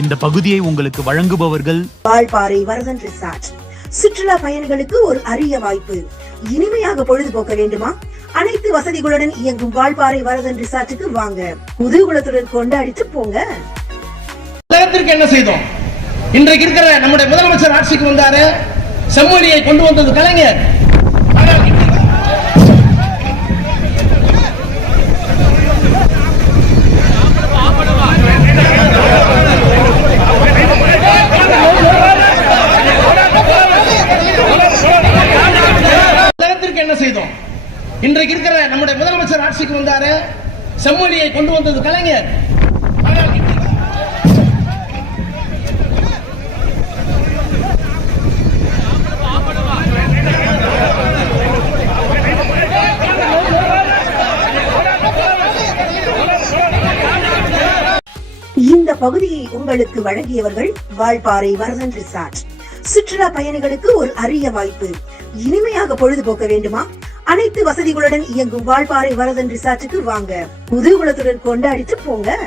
இந்த பகுதியை உங்களுக்கு வழங்குபவர்கள் வால்பாறை வரதன் ரிசார்ட். சுற்றுலா பயணிகளுக்கு ஒரு அரிய வாய்ப்பு. இனிமையாக பொழுதுபோக்க வேண்டுமா? அனைத்து வசதிகளுடன் இயங்கும் வால்பாறை வரதன் ரிசார்ட்டுக்கு வாங்க. குதூகுலத்துடன் கொண்டாடிட்டு போங்க. உலகத்திற்கு என்ன செய்தோம்? இன்றைக்கு இருக்கிற நம்முடைய முதலமைச்சர் ஆட்சிக்கு வந்தாரு. செம்மொழியை கொண்டு வந்தது கலைஞர் ஆனால் உலகத்திற்கு என்ன செய்தோம் இன்றைக்கு இருக்கிற நம்முடைய முதலமைச்சர் ஆட்சிக்கு வந்தாரு. செம்மொழியை கொண்டு வந்தது கலைஞர். இந்த பகுதியை உங்களுக்கு வழங்கியவர்கள் வால்பாறை வரதன் ரிசார்ட். சுற்றுலா பயணிகளுக்கு ஒரு அரிய வாய்ப்பு. இனிமையாக பொழுதுபோக்க வேண்டுமா? அனைத்து வசதிகளுடன் இயங்கும் வாழ்பாறை வரதன் ரிசார்ட்டுக்கு வாங்க. புது குதூகுலத்துடன் கொண்டாடிட்டு போங்க.